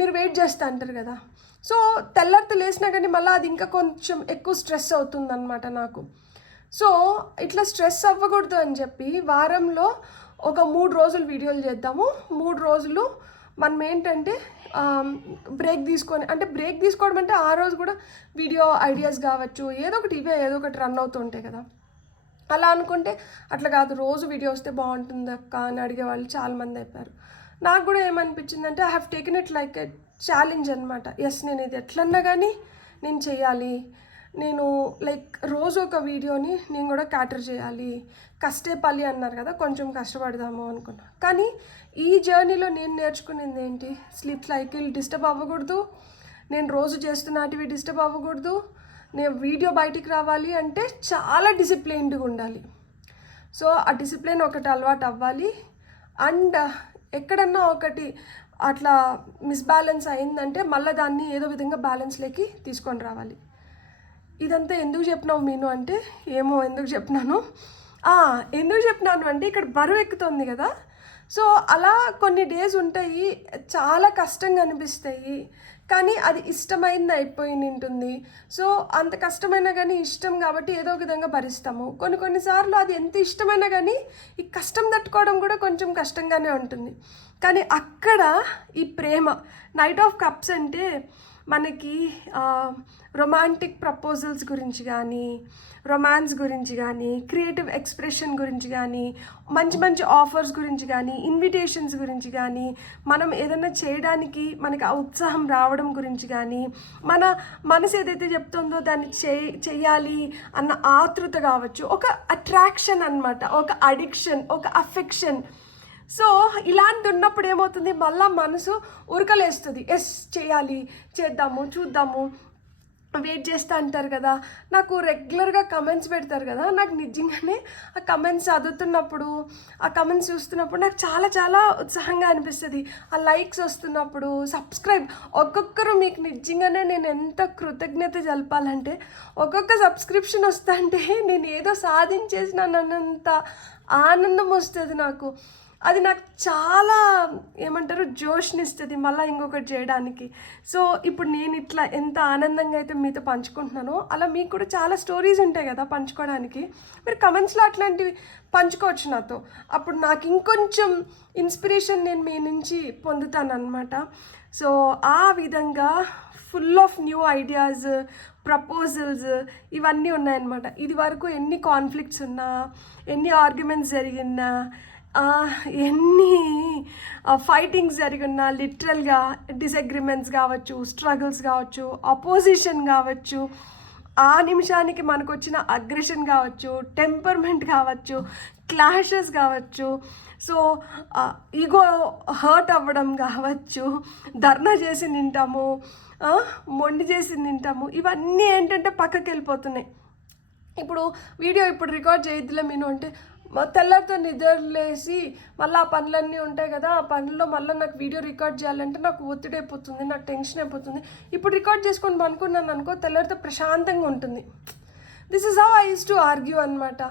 మీరు వెయిట్ చేస్తూ అంటారు కదా. సో తెల్లారితో లేసినా కానీ మళ్ళీ అది ఇంకా కొంచెం ఎక్కువ స్ట్రెస్ అవుతుందన్నమాట నాకు. సో ఇట్లా స్ట్రెస్ అవ్వకూడదు అని చెప్పి వారంలో ఒక 3 రోజులు వీడియోలు చేద్దాము, 3 రోజులు మనం ఏంటంటే బ్రేక్ తీసుకొని, అంటే బ్రేక్ తీసుకోవడం అంటే ఆ రోజు కూడా వీడియో ఐడియాస్ కావచ్చు, ఏదో ఒకటి రన్ అవుతుంటాయి కదా. అలా అనుకుంటే అట్లా కాదు, రోజు వీడియో వస్తే బాగుంటుంది అక్క అని అడిగే వాళ్ళు చాలామంది అయిపోయారు. నాకు కూడా ఏమనిపించిందంటే I have taken it like a challenge అనమాట. ఎస్, నేను ఇది ఎట్లన్నా కానీ నేను చేయాలి, నేను లైక్ రోజు ఒక వీడియోని నేను కూడా క్యాటర్ చేయాలి, కష్టే పల్లి అన్నారు కదా, కొంచెం కష్టపడదాము అనుకున్నా. కానీ ఈ జర్నీలో నేను నేర్చుకునేది ఏంటి, స్లీప్ సైకిల్ డిస్టర్బ్ అవ్వకూడదు, నేను రోజు చేస్తున్నటివి డిస్టర్బ్ అవ్వకూడదు, నేను వీడియో బయటికి రావాలి అంటే చాలా డిసిప్లైన్డ్గా ఉండాలి. సో ఆ డిసిప్లిన్ ఒకటి అలవాటు అవ్వాలి. అండ్ ఎక్కడన్నా ఒకటి అట్లా మిస్బ్యాలెన్స్ అయిందంటే మళ్ళీ దాన్ని ఏదో విధంగా బ్యాలెన్స్లోకి తీసుకొని రావాలి. ఇదంతా ఎందుకు చెప్పినావు మీను అంటే, ఏమో ఎందుకు చెప్పినాను అంటే ఇక్కడ బరువు ఎక్కుతుంది కదా. సో అలా కొన్ని డేస్ ఉంటాయి, చాలా కష్టంగా అనిపిస్తాయి, కానీ అది ఇష్టమైంది అయిపోయి ఉంటుంది. సో అంత కష్టమైనా కానీ ఇష్టం కాబట్టి ఏదో ఒక విధంగా భరిస్తాము. కొన్నిసార్లు అది ఎంత ఇష్టమైనా కానీ ఈ కష్టం తట్టుకోవడం కూడా కొంచెం కష్టంగానే ఉంటుంది. కానీ అక్కడ ఈ ప్రేమ, నైట్ ఆఫ్ కప్స్ అంటే మనకి రొమాంటిక్ ప్రపోజల్స్ గురించి కానీ, రొమాన్స్ గురించి కానీ, క్రియేటివ్ ఎక్స్ప్రెషన్ గురించి కానీ, మంచి మంచి ఆఫర్స్ గురించి కానీ, ఇన్విటేషన్స్ గురించి కానీ, మనం ఏదైనా చేయడానికి మనకి ఆ ఉత్సాహం రావడం గురించి కానీ, మన మనసు ఏదైతే చెప్తుందో దాన్ని చెయ్యాలి అన్న ఆతృత కావచ్చు, ఒక అట్రాక్షన్ అన్నమాట, ఒక అడిక్షన్, ఒక అఫెక్షన్. సో ఇలాంటి ఉన్నప్పుడు ఏమవుతుంది, మళ్ళీ మనసు ఉరకలేస్తుంది, ఎస్ చేయాలి, చేద్దాము, చూద్దాము, వెయిట్ చేస్తా అంటారు కదా. నాకు రెగ్యులర్గా కమెంట్స్ పెడతారు కదా, నాకు నిజంగానే ఆ కమెంట్స్ చదువుతున్నప్పుడు, ఆ కమెంట్స్ చూస్తున్నప్పుడు నాకు చాలా చాలా ఉత్సాహంగా అనిపిస్తుంది. ఆ లైక్స్ వస్తున్నప్పుడు, సబ్స్క్రైబ్, ఒక్కొక్కరు మీకు నిజంగానే నేను ఎంత కృతజ్ఞత జలపాలంటే, ఒక్కొక్క సబ్స్క్రిప్షన్ వస్తా అంటే నేను ఏదో సాధించేసినానంత ఆనందం వస్తుంది నాకు. అది నాకు చాలా ఏమంటారు జోష్నిస్తుంది మళ్ళీ ఇంకొకటి చేయడానికి. సో ఇప్పుడు నేను ఇట్లా ఎంత ఆనందంగా అయితే మీతో పంచుకుంటున్నానో, అలా మీకు కూడా చాలా స్టోరీస్ ఉంటాయి కదా పంచుకోవడానికి. మీరు కమెంట్స్లో అట్లాంటివి పంచుకోవచ్చు నాతో. అప్పుడు నాకు ఇంకొంచెం ఇన్స్పిరేషన్ నేను మీ నుంచి పొందుతాను అనమాట. సో ఆ విధంగా full of new ideas, proposals ఇవన్నీ ఉన్నాయన్నమాట. ఇది వరకు ఎన్ని కాన్ఫ్లిక్ట్స్ ఉన్నా, ఎన్ని ఆర్గ్యుమెంట్స్ జరిగినా, ఎన్ని ఫైటింగ్స్ జరిగినా, లిటరల్గా డిసగ్రిమెంట్స్ కావచ్చు, స్ట్రగుల్స్ కావచ్చు, అపోజిషన్ కావచ్చు, ఆ నిమిషానికి మనకు వచ్చిన అగ్రెషన్ కావచ్చు, టెంపర్మెంట్ కావచ్చు, క్లాషెస్ కావచ్చు, సో ఈగో హర్ట్ అవ్వడం కావచ్చు, ధర్నా చేసి తింటాము, మొండి చేసి తింటాము, ఇవన్నీ ఏంటంటే పక్కకి వెళ్ళిపోతున్నాయి. ఇప్పుడు వీడియో ఇప్పుడు రికార్డ్ చేయొద్దులే నేను అంటే, తెల్లారితో నిద్రలేసి మళ్ళీ ఆ పనులన్నీ ఉంటాయి కదా, ఆ పనుల్లో మళ్ళీ నాకు వీడియో రికార్డ్ చేయాలంటే నాకు ఒత్తిడి అయిపోతుంది, నాకు టెన్షన్ అయిపోతుంది. ఇప్పుడు రికార్డ్ చేసుకొని అనుకున్నాను అనుకో, తెల్లారితో ప్రశాంతంగా ఉంటుంది. This is how I use to argue అనమాట.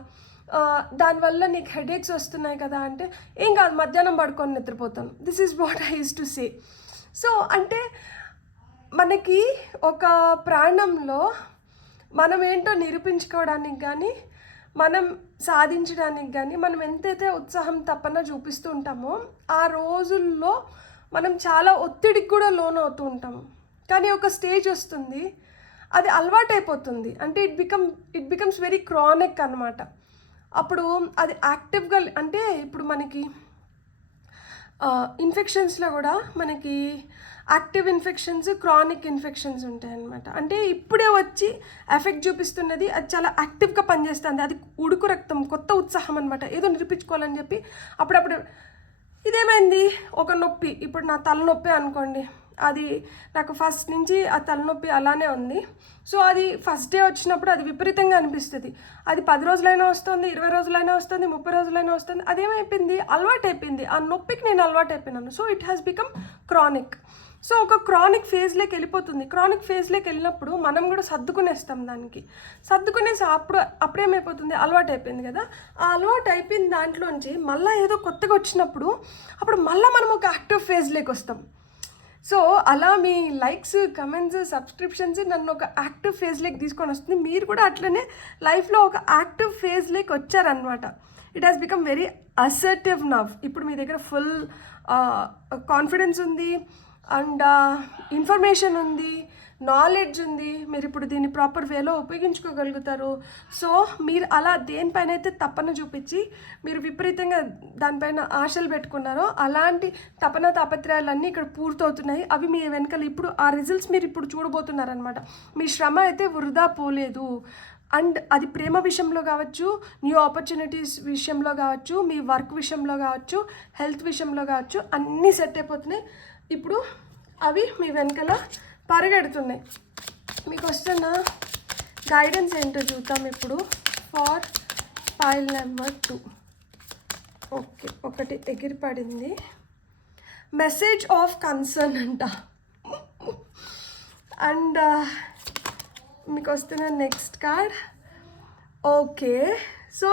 దానివల్ల నీకు హెడేక్స్ వస్తున్నాయి కదా అంటే, ఏం కాదు మధ్యాహ్నం పడుకొని నిద్రపోతాను. This is what I use to say. So అంటే మనకి ఒక ప్రాణంలో మనం ఏంటో నిరూపించుకోవడానికి కానీ, మనం సాధించడానికి కానీ మనం ఎంతైతే ఉత్సాహం తపన చూపిస్తూ ఉంటామో, ఆ రోజుల్లో మనం చాలా ఒత్తిడికి కూడా లోన్ అవుతూ ఉంటాము. కానీ ఒక స్టేజ్ వస్తుంది, అది అలవాటైపోతుంది, అంటే ఇట్ బికమ్స్ వెరీ క్రానిక్ అనమాట. అప్పుడు అది యాక్టివ్గా, అంటే ఇప్పుడు మనకి ఇన్ఫెక్షన్స్లో కూడా మనకి యాక్టివ్ ఇన్ఫెక్షన్స్, క్రానిక్ ఇన్ఫెక్షన్స్ ఉంటాయన్నమాట. అంటే ఇప్పుడే వచ్చి ఎఫెక్ట్ చూపిస్తున్నది అది చాలా యాక్టివ్గా పనిచేస్తుంది, అది ఉడుకు రక్తం, కొత్త ఉత్సాహం అనమాట, ఏదో నిరూపించుకోవాలని చెప్పి. అప్పుడప్పుడు ఇదేమైంది, ఒక నొప్పి, ఇప్పుడు నా తలనొప్పి అనుకోండి, అది నాకు ఫస్ట్ నుంచి ఆ తలనొప్పి అలానే ఉంది. సో అది ఫస్ట్ డే వచ్చినప్పుడు అది విపరీతంగా అనిపిస్తుంది. అది 10 రోజులైనా వస్తుంది, 20 రోజులైనా వస్తుంది, 30 రోజులైనా వస్తుంది. అదేమైపోయింది, అలవాటు అయిపోయింది, ఆ నొప్పికి నేను అలవాటు అయిపోయినాను. So it has become chronic. So ఒక క్రానిక్ ఫేజ్లోకి వెళ్ళిపోతుంది. క్రానిక్ ఫేజ్లోకి వెళ్ళినప్పుడు మనం కూడా సర్దుకునేస్తాం, దానికి సర్దుకునేసి అప్పుడేమైపోతుంది, అలవాటు అయిపోయింది కదా. ఆ అలవాటు అయిపోయిన దాంట్లోంచి మళ్ళీ ఏదో కొత్తగా వచ్చినప్పుడు అప్పుడు మళ్ళీ మనం ఒక యాక్టివ్ ఫేజ్లోకి వస్తాం. సో అలా మీ లైక్స్, కమెంట్స్, సబ్స్క్రిప్షన్స్ నన్ను ఒక యాక్టివ్ ఫేజ్లోకి తీసుకొని వస్తుంది. మీరు కూడా అట్లనే లైఫ్లో ఒక యాక్టివ్ ఫేజ్లోకి వచ్చారనమాట. It has become very assertive now. ఇప్పుడు మీ దగ్గర ఫుల్ కాన్ఫిడెన్స్ ఉంది, అండ్ ఇన్ఫర్మేషన్ ఉంది, నాలెడ్జ్ ఉంది. మీరు ఇప్పుడు దీన్ని ప్రాపర్ వేలో ఉపయోగించుకోగలుగుతారు. సో మీరు అలా దేనిపైన అయితే తపన చూపించి మీరు విపరీతంగా దానిపైన ఆశలు పెట్టుకున్నారో, అలాంటి తపన తాపత్రయాలన్నీ ఇక్కడ పూర్తవుతున్నాయి. అవి మీ వెనకాల ఇప్పుడు ఆ రిజల్ట్స్ మీరు ఇప్పుడు చూడబోతున్నారనమాట. మీ శ్రమ అయితే వృధా పోలేదు. అండ్ అది ప్రేమ విషయంలో కావచ్చు, న్యూ ఆపర్చునిటీస్ విషయంలో కావచ్చు, మీ వర్క్ విషయంలో కావచ్చు, హెల్త్ విషయంలో కావచ్చు, అన్నీ సెట్ అయిపోతున్నాయి. ఇప్పుడు అవి మీ వెనకాల పరిగెడుతున్నాయి. మీకు వస్తున్న గైడెన్స్ ఏంటో చూద్దాం ఇప్పుడు. Far pile number 2. ఓకే, ఒకటి ఎగిరిపడింది. మెసేజ్ ఆఫ్ కన్సర్న్ అంట. అండ్ మీకు వస్తున్న next card. Okay, so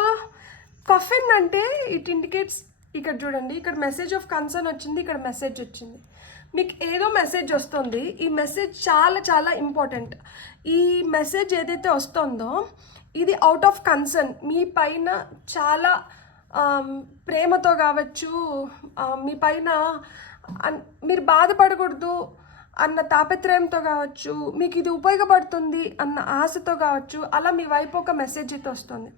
coffin అంటే ఇట్ ఇండికేట్స్, ఇక్కడ చూడండి, ఇక్కడ మెసేజ్ ఆఫ్ కన్సర్న్ వచ్చింది, ఇక్కడ మెసేజ్ వచ్చింది. మీకు ఏదో మెసేజ్ వస్తుంది. ఈ మెసేజ్ చాలా చాలా ఇంపార్టెంట్. ఈ మెసేజ్ ఏదైతే వస్తుందో ఇది అవుట్ ఆఫ్ కన్సర్న్, మీ పైన చాలా ప్రేమతో కావచ్చు, మీ పైన మీరు బాధపడకూడదు అన్న తాపత్రయంతో కావచ్చు, మీకు ఇది ఉపయోగపడుతుంది అన్న ఆశతో కావచ్చు, అలా మీ వైపు ఒక మెసేజ్ అయితే వస్తుంది.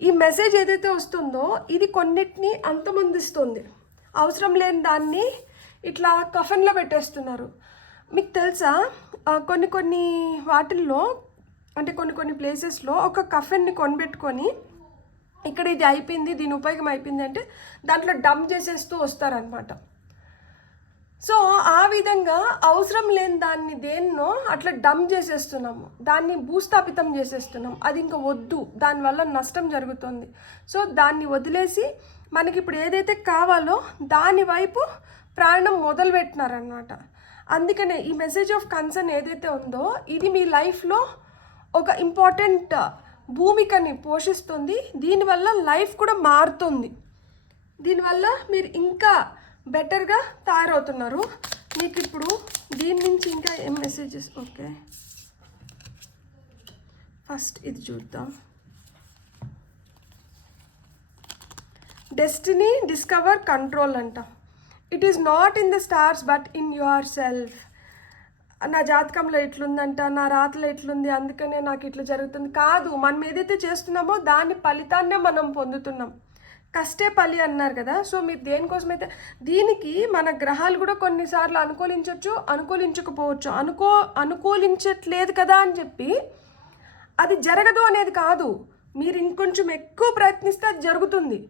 ఈ మెసేజ్ ఏదైతే వస్తుందో ఇది కొన్నిటిని అంతమొందిస్తుంది. అవసరం లేని దాన్ని ఇట్లా కఫన్లో పెట్టేస్తున్నారు. మీకు తెలుసా, కొన్ని వాటిల్లో, అంటే కొన్ని ప్లేసెస్లో ఒక కఫన్ని కొనిపెట్టుకొని ఇక్కడ ఇది అయిపోయింది, దీని ఉపయోగం అయిపోయింది అంటే దాంట్లో డంప్ చేసేస్తూ వస్తారనమాట. సో ఆ విధంగా అవసరం లేని దాన్ని దేన్నో అట్లా డంప్ చేసేస్తున్నాము, దాన్ని భూస్థాపితం చేసేస్తున్నాం. అది ఇంకా వద్దు, దానివల్ల నష్టం జరుగుతుంది. సో దాన్ని వదిలేసి మనకి ఇప్పుడు ఏదైతే కావాలో దాని వైపు ప్రయాణం మొదలు పెట్టినారనమాట. అందుకనే ఈ మెసేజ్ ఆఫ్ కన్సర్న్ ఏదైతే ఉందో ఇది మీ లైఫ్లో ఒక ఇంపార్టెంట్ భూమికని పోషిస్తుంది. దీనివల్ల లైఫ్ కూడా మారుతుంది. దీనివల్ల మీరు ఇంకా బెటర్గా తయారవుతున్నారు. మీకు ఇప్పుడు దీని నుంచి ఇంకా ఏం మెసేజెస్? ఓకే, ఫస్ట్ ఇది చూద్దాం. డెస్టినీ డిస్కవర్ కంట్రోల్ అంట. It is not in the stars but in your self. నా జాతకంలో ఎట్లుందంట, నా రాతలో ఎట్లుంది, అందుకనే నాకు ఇట్లా జరుగుతుంది కాదు. మనం ఏదైతే చేస్తున్నామో దాని ఫలితాన్నే మనం పొందుతున్నాం. కష్టే పలి అన్నారు కదా. సో మీరు దేనికోసమైతే, దీనికి మన గ్రహాలు కూడా కొన్నిసార్లు అనుకూలించవచ్చు, అనుకూలించకపోవచ్చు. అనుకూలించట్లేదు కదా అని చెప్పి అది జరగదు అనేది కాదు. మీరు ఇంకొంచెం ఎక్కువ ప్రయత్నిస్తే అది జరుగుతుంది.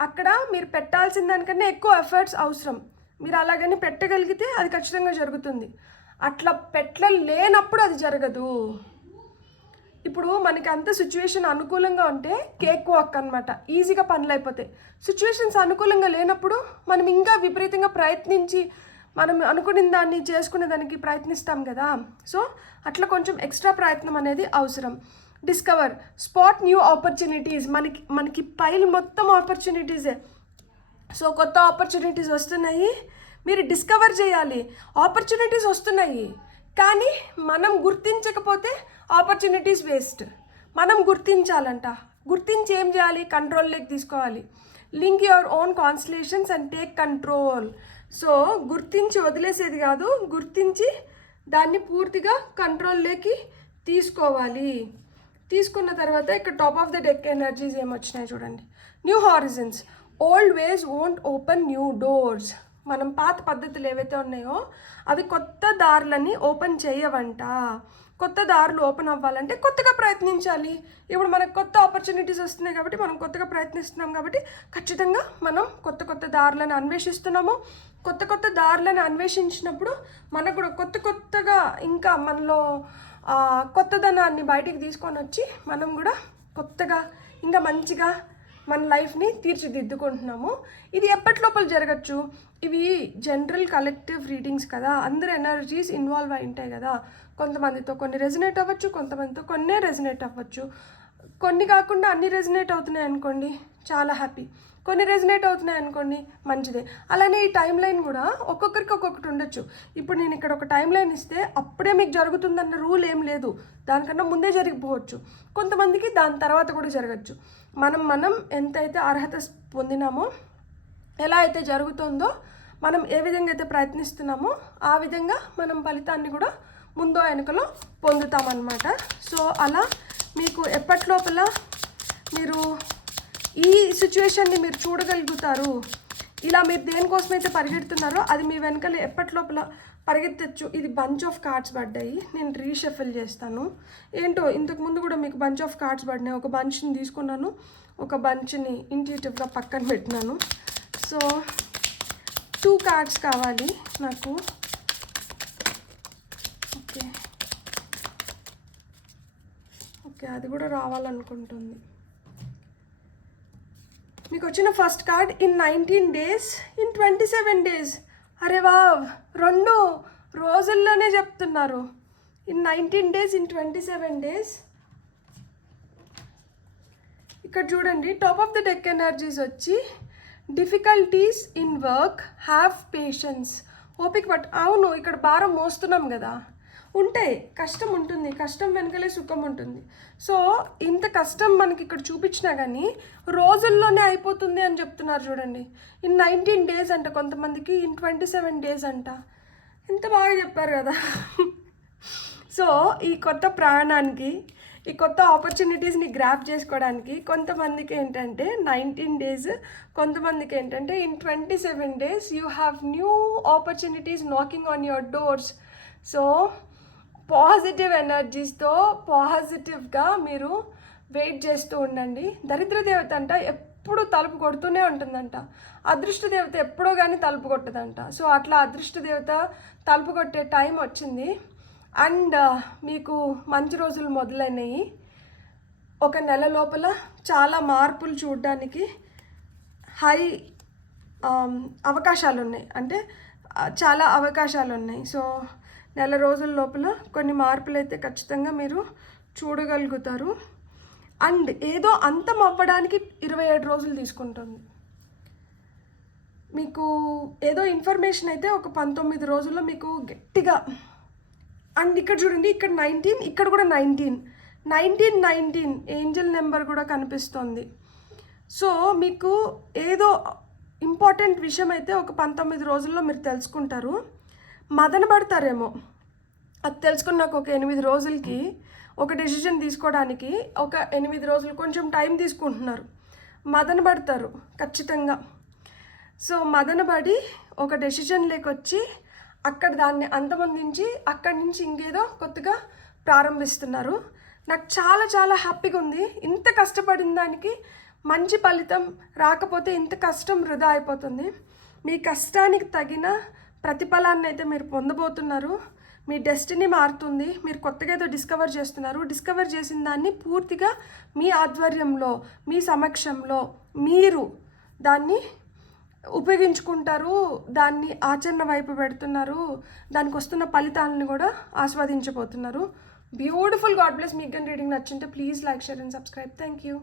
అక్కడ మీరు పెట్టాల్సిన దానికన్నా ఎక్కువ ఎఫర్ట్స్ అవసరం. మీరు అలాగని పెట్టగలిగితే అది ఖచ్చితంగా జరుగుతుంది. అట్లా పెట్టలేనప్పుడు అది జరగదు. ఇప్పుడు మనకి అంత సిచ్యువేషన్ అనుకూలంగా ఉంటే కేక్ వాక్ అనమాట, ఈజీగా పనులు అయిపోతాయి. సిచ్యువేషన్స్ అనుకూలంగా లేనప్పుడు మనం ఇంకా విపరీతంగా ప్రయత్నించి మనం అనుకున్న దాన్ని చేసుకునే దానికి ప్రయత్నిస్తాం కదా. సో అట్లా కొంచెం ఎక్స్ట్రా ప్రయత్నం అనేది అవసరం. Discover, spot new opportunities. మనకి పైల్ మొత్తం ఆపర్చునిటీసే. సో కొత్త ఆపర్చునిటీస్ వస్తున్నాయి, మీరు డిస్కవర్ చేయాలి. ఆపర్చునిటీస్ వస్తున్నాయి కానీ మనం గుర్తించకపోతే ఆపర్చునిటీస్ వేస్ట్. మనం గుర్తించాలంట. గుర్తించి ఏం చేయాలి? కంట్రోల్లోకి తీసుకోవాలి. Link your own constellations and take control. So గుర్తించి వదిలేసేది కాదు, గుర్తించి దాన్ని పూర్తిగా కంట్రోల్లోకి తీసుకోవాలి. తీసుకున్న తర్వాత ఇక్కడ top of the deck energies ఏమొచ్చినాయి చూడండి. New horizons, old ways won't open new doors. మనం పాత పద్ధతులు ఏవైతే ఉన్నాయో అవి కొత్త దారులని ఓపెన్ చేయవంట. కొత్త దారులు ఓపెన్ అవ్వాలంటే కొత్తగా ప్రయత్నించాలి. ఇప్పుడు మనకు కొత్త ఆపర్చునిటీస్ వస్తున్నాయి కాబట్టి మనం కొత్తగా ప్రయత్నిస్తున్నాం కాబట్టి ఖచ్చితంగా మనం కొత్త కొత్త దారులను అన్వేషిస్తున్నాము. కొత్త కొత్త దారులను అన్వేషించినప్పుడు మనకు కూడా కొత్తగా ఇంకా మనలో కొత్తదనాన్ని బయటికి తీసుకొని వచ్చి మనం కూడా కొత్తగా ఇంకా మంచిగా మన లైఫ్ని తీర్చిదిద్దుకుంటున్నాము. ఇది ఎప్పటి లోపల జరగచ్చు? ఇవి జనరల్ కలెక్టివ్ రీడింగ్స్ కదా, అందరు ఎనర్జీస్ ఇన్వాల్వ్ అయి ఉంటాయి కదా. కొంతమందితో కొన్ని రెజనేట్ అవ్వచ్చు, కొంతమందితో కొన్నే రెజనేట్ అవ్వచ్చు. కొన్ని కాకుండా అన్ని రెజనేట్ అవుతున్నాయి అనుకోండి, చాలా హ్యాపీ. కొన్ని రెజనేట్ అవుతున్నాయి అనుకోండి, మంచిదే. అలానే ఈ టైం లైన్ కూడా ఒక్కొక్కరికి ఒక్కొక్కటి ఉండొచ్చు. ఇప్పుడు నేను ఇక్కడ ఒక టైం లైన్ ఇస్తే అప్పుడే మీకు జరుగుతుందన్న రూల్ ఏం లేదు, దానికన్నా ముందే జరిగిపోవచ్చు. కొంతమందికి దాని తర్వాత కూడా జరగచ్చు. మనం ఎంతైతే అర్హత పొందినామో, ఎలా అయితే జరుగుతుందో, మనం ఏ విధంగా అయితే ప్రయత్నిస్తున్నామో ఆ విధంగా మనం ఫలితాన్ని కూడా ముందో వెనుకలో పొందుతామన్నమాట. సో అలా మీకు ఎప్పటిలోపల మీరు ఈ సిచ్యువేషన్ని మీరు చూడగలుగుతారు. ఇలా మీరు దేనికోసమైతే పరిగెడుతున్నారో అది మీ వెనకాల ఎప్పటిలోపల పరిగెత్తచ్చు. ఇది బంచ్ ఆఫ్ కార్డ్స్ పడ్డాయి, నేను రీషఫిల్ చేస్తాను. ఏంటో ఇంతకుముందు కూడా మీకు బంచ్ ఆఫ్ కార్డ్స్ పడినాయి. ఒక బంచ్ని తీసుకున్నాను, ఒక బంచ్ని ఇంట్యూటివ్గా పక్కన పెట్టినాను. సో 2 కార్డ్స్ కావాలి నాకు. ఓకే, అది కూడా రావాలనుకుంటుంది. మీకు వచ్చిన first card in 19 days, in 27 days. అరే వావ్, 2 రోజుల్లోనే చెప్తున్నారు. In 19 days, in 27 days. ఇక్కడ చూడండి, top of the deck energies వచ్చి difficulties in work, have patience. ఓపిక పట్టు. అవును, ఇక్కడ భారం మోస్తున్నాం కదా, ఉంటాయి, కష్టం ఉంటుంది, కష్టం వెనకలే సుఖం ఉంటుంది. సో ఇంత కష్టం మనకి ఇక్కడ చూపించినా కానీ రోజుల్లోనే అయిపోతుంది అని చెప్తున్నారు చూడండి. ఇన్ 19 days అంట, కొంతమందికి ఇన్ 27 days అంట. ఎంత బాగా చెప్పారు కదా. సో ఈ కొత్త ప్రయాణానికి, ఈ కొత్త ఆపర్చునిటీస్ని గ్రాప్ చేసుకోవడానికి కొంతమందికి ఏంటంటే 19 days, కొంతమందికి ఏంటంటే in 27 days you have new opportunities knocking on your doors. So positive ఎనర్జీస్తో పాజిటివ్గా మీరు వెయిట్ చేస్తూ ఉండండి. దరిద్ర దేవత అంట ఎప్పుడు తలుపు కొడుతూనే ఉంటుందంట. అదృష్ట దేవత ఎప్పుడో కానీ తలుపు కొట్టదంట. సో అట్లా అదృష్ట దేవత తలుపు కొట్టే టైం వచ్చింది. అండ్ మీకు మంచి రోజులు మొదలైనవి. ఒక నెల లోపల చాలా మార్పులు చూడడానికి హై అవకాశాలు ఉన్నాయి, అంటే చాలా అవకాశాలు ఉన్నాయి. సో నెల రోజుల లోపల కొన్ని మార్పులు అయితే ఖచ్చితంగా మీరు చూడగలుగుతారు. అండ్ ఏదో అంతం అవ్వడానికి 27 రోజులు తీసుకుంటుంది. మీకు ఏదో ఇన్ఫర్మేషన్ అయితే ఒక 19 రోజుల్లో మీకు గట్టిగా. అండ్ ఇక్కడ చూడండి, ఇక్కడ 19, ఇక్కడ కూడా 19 ఏంజల్ నెంబర్ కూడా కనిపిస్తుంది. సో మీకు ఏదో ఇంపార్టెంట్ విషయం అయితే ఒక 19 రోజుల్లో మీరు తెలుసుకుంటారు. మదన పడతారేమో, అది తెలుసుకున్నాక ఒక 8 రోజులకి ఒక డెసిషన్ తీసుకోవడానికి ఒక 8 రోజులు కొంచెం టైం తీసుకుంటున్నారు. మదన పడతారు ఖచ్చితంగా. సో మదన పడి ఒక డెసిషన్ లేకొచ్చి అక్కడ దాన్ని అంతమందించి అక్కడి నుంచి ఇంకేదో కొత్తగా ప్రారంభిస్తున్నారు. నాకు చాలా చాలా హ్యాపీగా ఉంది. ఇంత కష్టపడిన దానికి మంచి ఫలితం రాకపోతే ఇంత కష్టం వృధా అయిపోతుంది. మీ కష్టానికి తగిన ప్రతిఫలాన్ని అయితే మీరు పొందబోతున్నారు. మీ డెస్టినీ మారుతుంది. మీరు కొత్తగా ఏదో డిస్కవర్ చేస్తున్నారు. డిస్కవర్ చేసిన దాన్ని పూర్తిగా మీ ఆధ్వర్యంలో, మీ సమక్షంలో మీరు దాన్ని ఉపయోగించుకుంటారు. దాన్ని ఆచరణ వైపు పెడుతున్నారు. దానికి వస్తున్న ఫలితాలను కూడా ఆస్వాదించబోతున్నారు. బ్యూటిఫుల్. God bless. మీకు కానీ రీడింగ్ నచ్చింటే please like, share and subscribe. Thank you.